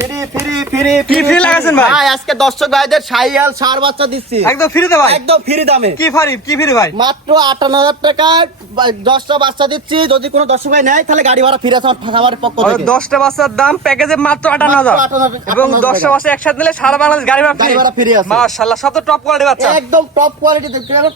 Free free free কি free লাগাইছেন ভাই? ভাই আজকে দর্শক ভাইদের শাহিয়াল ষাঁড় বাচ্চা দিচ্ছি একদম ফ্রিতে ভাই। একদম ফ্রি দামে। কি ফ্রি ভাই? মাত্র 58,000 টাকা 10টা বাচ্চা দিচ্ছি। যদি কোনো দর্শক ভাই নেয় তাহলে গাড়ি ভাড়া ফিরে আছে আমার পক্ষ থেকে। 10টা বাচ্চার দাম প্যাকেজে মাত্র 58,000 এবং 10টা বাচ্চা একসাথে নিলে সারা বাংলাদেশ গাড়ি ভাড়া ফিরে আছে। মাশাআল্লাহ, সব তো টপ কোয়ালিটি বাচ্চা, একদম টপ কোয়ালিটি।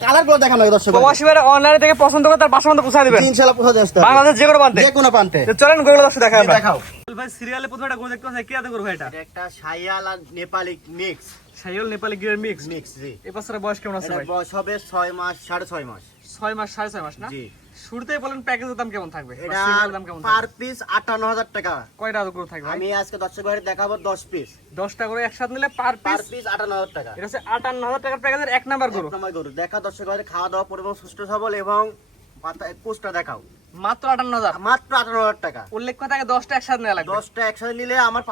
কালার গুলো দেখানো দর্শক ভাই। প্রবাসী ভাইরা অনলাইনে থেকে পছন্দ করে তার বাসা মধ্যে পৌঁছে দিবেন ইনশাআল্লাহ পৌঁছে দেব বাংলাদেশ যে কোনো প্রান্তে। যে কোনো প্রান্তে। তো চলেন গরুগুলো দর্শক দেখাই আমরা। দেখাও। ভাই সিরিয়ালে প্রথমটা গরু দেখতে পাচ্ছেন, কি আদে গরু ভাই এটা? এটা একটা শাহিয়াল আর নেপালি মিক্স। শাহিওয়াল নেপালি গিরের মিক্স। জি। এই বাচ্চার বয়স কেমন আছে এটা ভাই? বয়স হবে 6 মাস 6.5 মাস। 6 মাস 6.5 মাস না? জি। শুরুতেই বলেন প্যাকেজের দাম কেমন থাকবে? এটা সিরিয়ালের দাম কেমন পার থাকবে? পিস 58,000 টাকা। কয়টা আদে গরু থাকবে ভাই? আমি আজকে দর্শক ভাইয়ের দেখাবো 10 পিস। 10টা করে একসাথে নিলে পার পার পিস পিস 58,000 টাকা। এটা হচ্ছে 58,000 টাকার প্যাকেজের এক নাম্বার গরু। এক নম্বর গরু। দেখা দর্শক ভাইয়ের খাওয়া দাওয়া পরিমাণ সুস্থ সবল এবং পাতা কোষটা দেখাও। মাত্র 58,000। মাত্র 58,000 টাকা। উল্লেখ কথা আগে 10টা একসাথে নেওয়া লাগবে। 10টা একসাথে নিলে আমার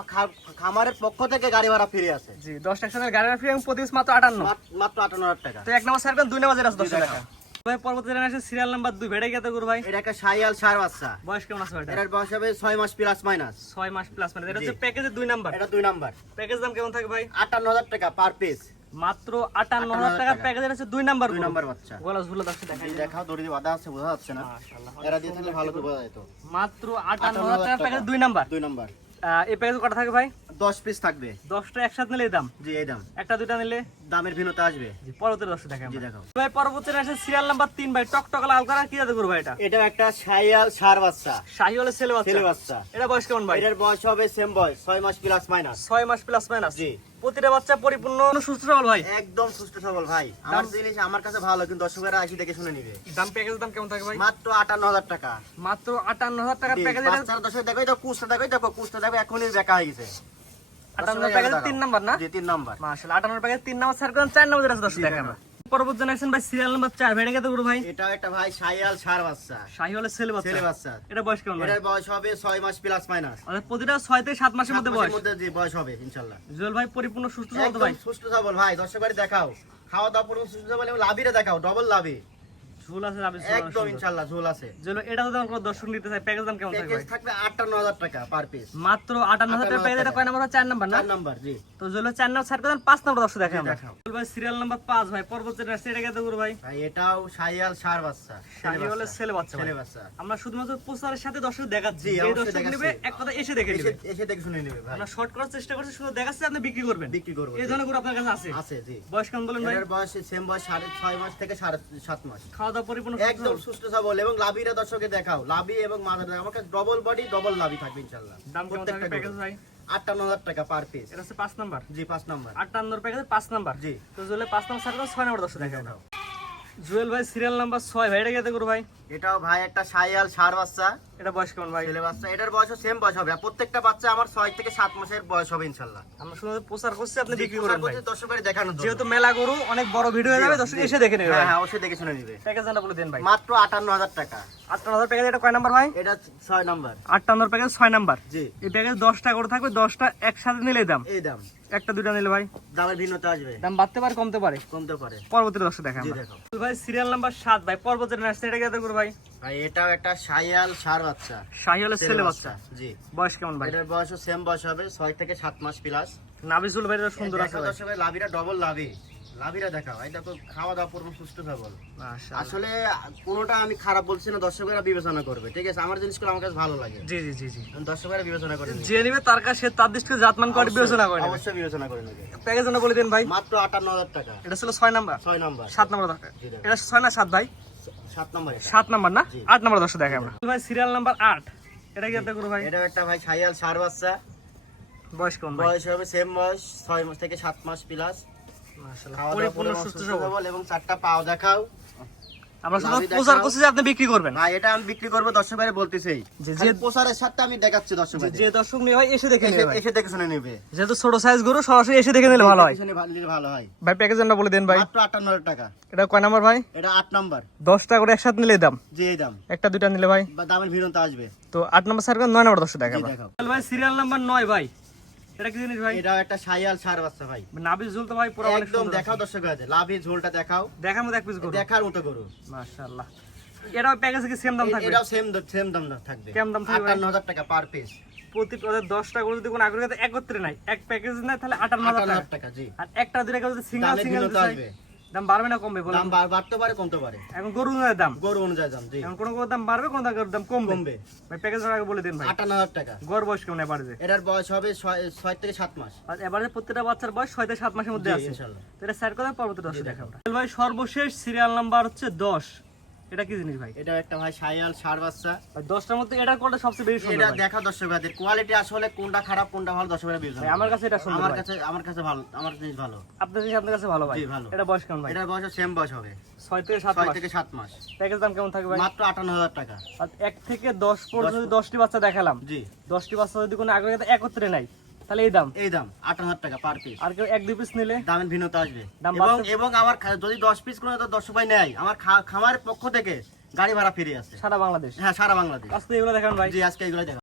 খামারের পক্ষ থেকে গাড়ি ভাড়া ফিরে আছে। জি, 10টা একসাথে নিলে গাড়ি ফ্রি এবং প্রতি পিস মাত্র 58। মাত্র 58,000 টাকা। তো এক নাম্বার সাইড দুই নাম্বার যেটা আছে 10 দেখাও। টাকা। ভাই পরবর্তী জেনে আসে সিরিয়াল নাম্বার 2 ভেড়া গেতে গরু ভাই। এটা একটা শাহিয়াল ষাঁড় বাচ্চা। বয়স কেমন আছে ভাই এটা? এটার বয়স হবে 6 মাস প্লাস মাইনাস। 6 মাস প্লাস মানে এটা হচ্ছে জি। প্যাকেজের 2 নাম্বার। এটা 2 নাম্বার। প্যাকেজ দাম কেমন থাকে ভাই? 58,000 টাকা পার পিস। মাত্র 58,000 টাকার প্যাকেজের হচ্ছে 2 নাম্বার 2 গরু। নাম্বার বাচ্চা। গলা ঝুলা দর্শক দেখাই এই দেখাও, দড়ি দিয়ে বাঁধা আছে, বোঝা যাচ্ছে না। মাশাআল্লাহ। এরা দিয়ে থাকলে ভালো করে বোঝা যেত। মাত্র 58,000 টাকার প্যাকেজ 2 নাম্বার। 2 নাম্বার। এই প্যাকেজ কত থাকে ভাই? 10 পিস থাকবে। 10টা একসাথে নিলে এই দাম। জি, এই দাম। একটা দুইটা নিলে দামের ভিন্নতা আসবে। জি, পরবর্তী দর্শক দেখাই জি, আমরা। দেখাও। ভাই পরবর্তী আসে সিরিয়াল নাম্বার 3 ভাই, টকটক লাল কালার কি জাতের গরু ভাই এটা? এটা একটা শাহিয়াল ষাঁড় বাচ্চা। শাহিওয়ালের ছেলে বাচ্চা। ছেলে বাচ্চা। এটা বয়স কেমন ভাই? এটার বয়স হবে সেম বয়স 6 মাস প্লাস মাইনাস। 6 মাস প্লাস মাইনাস। জি। প্রতিটা বাচ্চা পরিপূর্ণ সুস্থ সবল ভাই। একদম সুস্থ সবল ভাই। আমার জিনিস আমার কাছে ভালো, কিন্তু দর্শকেরা আসি দেখে শুনে নিবে। দাম প্যাকেজের দাম কেমন থাকে ভাই? মাত্র 58,000 টাকা। মাত্র 58,000 টাকার জি, প্যাকেজ। বাচ্চারা দর্শক দেখো, এটা কুচটা দেখো, দেখো কুচটা দেখো, এখনই দেখা হয়ে গেছে। 58 প্যাকেজ 3 নাম্বার না? জি, 3 নাম্বার। মাশাআল্লাহ, 58 প্যাকেজ 3 নাম্বার স্যার কোন 4 নাম্বার যেটা আছে দর্শক জি, দেখাই দেখাও। আমরা। পরবর্তী জেনারেশন ভাই সিরিয়াল নাম্বার 4 ভেড়া গেতে গরু ভাই। এটাও একটা ভাই শাহিয়াল ষাঁড় বাচ্চা। শাহিওয়ালের ছেলে বাচ্চা। ছেলে বাচ্চা। এটা বয়স কেমন ভাই? এটার বয়স হবে 6 মাস প্লাস মাইনাস। অর্থাৎ প্রতিটা 6 থেকে 7 মাসের মধ্যে বয়স। জি, বয়স হবে ইনশাআল্লাহ। জুয়েল ভাই পরিপূর্ণ সুস্থ সবল তো একদম ভাই। সুস্থ সবল ভাই। দর্শকবাড়ি দেখাও, খাওয়া দাওয়া পুরো সুস্থ সবল এবং লাভিরে দেখাও, ডবল লাভি। ঝুল আছে আপনি একদম ইনশাআল্লাহ ঝোল আছে। জুয়েল এটা যদি আমরা দর্শক নিতে চাই প্যাকেজ দাম কেমন থাকবে প্যাকেজ ভাই? থাকবে 58,000 টাকা পার পিস। মাত্র 58,000 টাকার প্যাকেজ। এটা কয় নাম্বার? 4 নাম্বার না? 4 নাম্বার। জি, তো জুয়েল 4 নাম্বার স্যার কোন 5 নাম্বার দর্শক দেখাই আমরা। দেখাও। জুয়েল ভাই সিরিয়াল নাম্বার 5 ভাই, পরবর্তী জেনারেশন এটা গেতে গরু ভাই। ভাই এটাও শাহিয়াল ষাঁড় বাচ্চা। শাহিওয়ালের ছেলে বাচ্চা ভাই। ছেলে বাচ্চা। আমরা শুধুমাত্র প্রচারের সাথে দর্শক দেখাচ্ছি। জি, এই অবশ্যই দর্শক দেখাচ্ছি। নেবে এক কথা এসে দেখে নেবে। এসে দেখে শুনে নেবে ভাই। আমরা শর্ট করার চেষ্টা করছি, শুধু দেখাচ্ছি আপনি বিক্রি করবেন। বিক্রি করবো। এই ধরনের গরু আপনার কাছে আছে? আছে, জি। বয়স কেমন বলেন ভাই? এর বয়স সেম বয়স 6.5 মাস থেকে 7.5 মাস। খাওয়া দাওয়া পরিপূর্ণ একদম সুস্থ সবল এবং লাভিরা দর্শকে দেখাও, লাভি এবং মাথার আমাকে ডবল বডি ডবল লাভি থাকবে ইনশাআল্লাহ। দাম কেমন থাকবে প্যাকেজ ভাই? 58,000 টাকা পার পিস। এটা হচ্ছে 5 নাম্বার। জি, 5 নাম্বার। 58 package 5 number. জি। তো জুয়েল 5 নাম্বার স্যার 6 নাম্বার দর্শক দেখাই দাও। জুয়েল ভাই সিরিয়াল নাম্বার 6 ভাই, এটা গেতে গরু ভাই। এটাও ভাই একটা শাহিয়াল ষাঁড় বাচ্চা। এটা বয়স কেমন ভাই? ছেলে বাচ্চা। এটার বয়সও সেম বয়স হবে। আর প্রত্যেকটা বাচ্চা আমার 6 থেকে 7 মাসের বয়স হবে ইনশাআল্লাহ। আমরা শুধু প্রচার করছি, আপনি বিক্রি করেন ভাই। দর্শকদের দেখানোর জন্য। যেহেতু মেলা গরু অনেক বড় ভিডিও হয়ে যাবে, দর্শক এসে দেখে নেবে হ্যাঁ ভাই। হ্যাঁ, অবশ্যই দেখে শুনে নিবে। প্যাকেজ দামটা বলে দেন ভাই। মাত্র 58,000 টাকা। 58,000 প্যাকেজ। এটা কয় নাম্বার ভাই? এটা 6 নাম্বার। 58 package 6 number. জি, এই প্যাকেজ 10টা করে থাকবে, 10টা একসাথে নিলে দাম। এই দাম। একটা দুইটা নিলে ভাই দামের ভিন্নতা আসবে, দাম বাড়তে পারে কমতে পারে। কমতে পারে। পরবর্তী দর্শক দেখা জি, আমরা। দেখাও। ভাই সিরিয়াল নাম্বার 7 ভাই, পরবর্তী নেক্সট এটা গেতে গরু ভাই। ভাই এটাও একটা শাহিয়াল ষাঁড় বাচ্চা। শাহিওয়ালের ছেলে বাচ্চা। জি, বয়স কেমন ভাই? এটার বয়সও সেম বয়স হবে 6 থেকে 7 মাস প্লাস। নাবিজুল ভাই এটা সুন্দর আছে ভাই। দর্শকদের লাভিরা ডবল লাভি। লাভিরা দেখাও, এই দেখো খাওয়া দাওয়া পুরো সুস্থ সবল। মাশাআল্লাহ। আসলে কোনোটা আমি খারাপ বলছি না, দর্শকেরা বিবেচনা করবে, ঠিক আছে? আমার জিনিসগুলো আমার কাছে ভালো লাগে, জি জি জি জি। দর্শকেরা বিবেচনা করে নেবে। যে নিবে তার কাছে তার দৃষ্টিতে জাতমান কোয়ালিটি বিবেচনা করে নেবে। অবশ্যই বিবেচনা করে নেবে। প্যাকেজ দামটা বলে দেন ভাই। মাত্র 58,000 টাকা। এটা ছিল 6 নাম্বার। 6 নাম্বার। 7 নাম্বার দরকার। জি, দেখাও। এটা 6 না 7 ভাই? 7 নাম্বার এটা। 7 নাম্বার না? জি। 8 নাম্বার দর্শক দেখা আমরা। ভাই সিরিয়াল নাম্বার 8 এটা কি গেতে গরু ভাই। এটাও একটা ভাই শাহিয়াল ষাঁড় বাচ্চা। বয়স কেমন ভাই? বয়স হবে সেম বয়স 6 মাস থেকে 7 মাস প্লাস। মাশাআল্লাহ। খাওয়া দাওয়া পরিপূর্ণ পুরো সুস্থ সুস্থ সবল। সবল এবং 4টা পাও দেখাও। আমরা শুধু লাভি প্রচার দেখাও। করছি যে আপনি বিক্রি করবেন। না, এটা আমি বিক্রি করবো, দর্শকেরা বলতেছেই যে- যে প্রচারের সাথে আমি দেখাচ্ছি দর্শকদের। যে দর্শক নিয়ে ভাই এসে দেখে নেবে ভাই। এসে দেখে শুনে নেবে। যেহেতু ছোট সাইজ গরু সরাসরি এসে দেখে নিলে ভালো হয়। শুনে নিলে ভালো হয়। ভাই প্যাকেজ দামটা বলে দেন ভাই। মাত্র 58,000 টাকা। এটা কয় নাম্বার ভাই? এটা 8 নাম্বার। 10টা করে একসাথে নিলে দাম। যে এই দাম, একটা দুইটা নিলে ভাই বা দামের ভিন্নতা আসবে। তো 8 নাম্বার স্যার 9 নাম্বার দর্শক দেখা জি, আমরা। দেখাও। ভাই সিরিয়াল নাম্বার 9 ভাই, এটা কি জিনিস ভাই? এটাও একটা শাহিয়াল ষাঁড় বাচ্চা ভাই। নাবিজ ঝুল তো ভাই পুরো অনেক একদম সুন্দর দেখাও আছে। দর্শকদের, লাভি ঝোলটা দেখাও, দেখার মধ্যে এক পিস গরু। দেখার মতো গরু। মাশাআল্লাহ। এটাও প্যাকেজে কি সেম দাম থাকবে? এটাও সেম দাম থাকবে। কেমন দাম থাকবে ভাই? 58,000 টাকা পার পিস। প্রতি 10টা গরু যদি কোনো আগ্রহী একত্রে নাই, এক প্যাকেজ নেয় তাহলে 58,000 টাকা জি। আর একটা দুইটা গরু যদি সিঙ্গেল দামে সিঙ্গেল ভিন্নতা আসবে। দাম বাড়বে না কমবে বলেন? দাম বাড়তে পারে কমতে পারে, এখন গরু অনুযায়ী দাম, গরু অনুযায়ী দাম জি। এখন কোন গরুর দাম বাড়বে, কোন গরুর দাম কমবে। কমবে। ভাই প্যাকেজ আগে বলে দিন ভাই। 58,000 টাকা। গড় বয়স কেমন এভারেজে? এটার বয়স হবে 6 থেকে 7 মাস। আর এভারেজে প্রত্যেকটা বাচ্চার বয়স 6 থেকে 7 মাসের মধ্যে জি, আছে। ইনশাআল্লাহ। তো এটা স্যার কথা পরবর্তী দর্শক দেখাবো। ভাই সর্বশেষ সিরিয়াল নাম্বার হচ্ছে 10, এটা কি জিনিস ভাই? এটা একটা ভাই শাইওয়াল ষাঁড় বাচ্চা। ভাই 10টার মধ্যে এটার কোনটা সবচেয়ে বেশি সুন্দর এটা ভাই? দেখা দর্শক ভাইদের কোয়ালিটি আসলে কোনটা খারাপ কোনটা ভালো দর্শক ভাইরা বুঝবে। ভাই আমার কাছে এটা সুন্দর আমার ভাই। কাছে ভালো, আমার জিনিস ভালো। আপনার জিনিস আপনার কাছে ভালো ভাই। জি, ভালো। এটা বয়স কেমন ভাই? এটার বয়স সেম বয়স হবে 6 থেকে 7 6 মাস। থেকে 7 মাস। প্যাকেজ দাম কেমন থাকবে ভাই? মাত্র 58,000 টাকা। আর 1 থেকে 10 পর্যন্ত যদি 10টি বাচ্চা দেখালাম, জি 10টি বাচ্চা যদি কোনো আগ্রহী একত্রে নাই তাহলে এই দাম। এই দাম 58,000 টাকা পার পিস। আর কেউ 1-2 পিস নিলে দামের ভিন্নতা আসবে। দাম এবং বাড়তে- এবং আমার যদি 10 পিস কোনো দর্শক ভাই নেয়, আমার খামারের পক্ষ থেকে গাড়ি ভাড়া ফ্রি আছে সারা বাংলাদেশ। হ্যাঁ সারা বাংলাদেশ। আজকে এগুলো দেখান ভাই। জি আজকে এগুলো দেখা